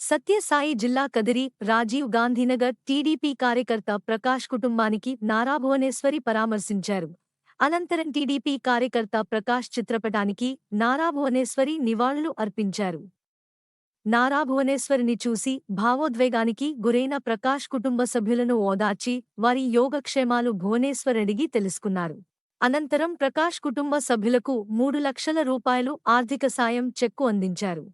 సత్యసాయి జిల్లా కదిరి రాజీవ్ గాంధీనగర్ టీడీపీ కార్యకర్త ప్రకాష్ కుటుంబానికి నారా భువనేశ్వరి పరామర్శించారు. అనంతరం టీడీపీ కార్యకర్త ప్రకాష్ చిత్రపటానికి నారా భువనేశ్వరి నివాళులు అర్పించారు. నారా భువనేశ్వరిని చూసి భావోద్వేగానికి గురైన ప్రకాష్ కుటుంబ సభ్యులను ఓదార్చి వారి యోగక్షేమాలు భువనేశ్వరడిగి తెలుసుకున్నారు. అనంతరం ప్రకాష్ కుటుంబ సభ్యులకు 3 లక్షల రూపాయలు ఆర్థిక సాయం చెక్కు అందించారు.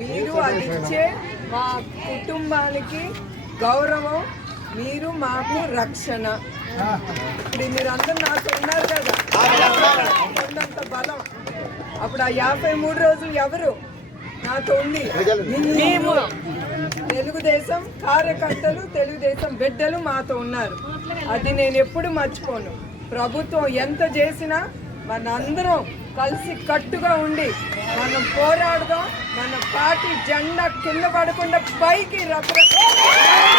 మీరు అందించే మా కుటుంబానికి గౌరవం, మీరు మాకు రక్షణ. ఇప్పుడు మీరందరూ నాతో ఉన్నారు కదా, ఉన్నంత బలం. అప్పుడు ఆ 53 రోజులు ఎవరు నాతో ఉంది? మేము తెలుగుదేశం కార్యకర్తలు, తెలుగుదేశం బిడ్డలు మాతో ఉన్నారు. అది నేను ఎప్పుడు మర్చిపోను. ప్రభుత్వం ఎంత చేసినా మనందరం కలిసి కట్టుగా ఉండి మనం పోరాడదాం. మన పార్టీ జెండా కింద పడకుండా పైకి రకరకాల